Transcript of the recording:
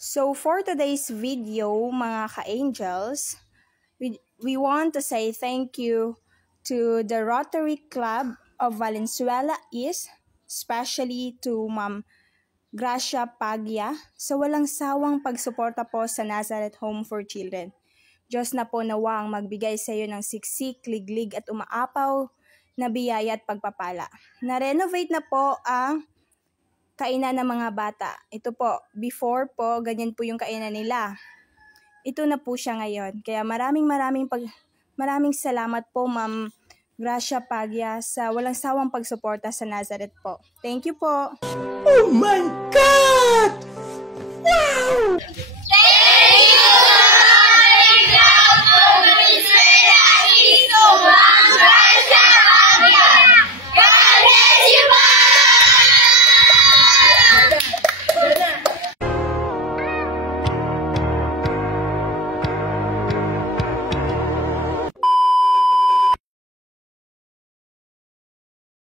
So for today's video, mga ka-angels, we want to say thank you to the Rotary Club of Valenzuela East, especially to Ma'am Gracia Pagya sa walang sawang pagsuporta po sa Nazareth Home for Children. Diyos na po nawa ang magbigay sa iyo ng siksik, liglig at umaapaw na biyaya at pagpapala. Na-renovate na po ang kainan ng mga bata. Ito po, before po, ganyan po yung kainan nila. Ito na po siya ngayon. Kaya maraming salamat po, Ma'am Gracia Pagya, sa walang sawang pagsuporta sa Nazareth po. Thank you po. Oh my God!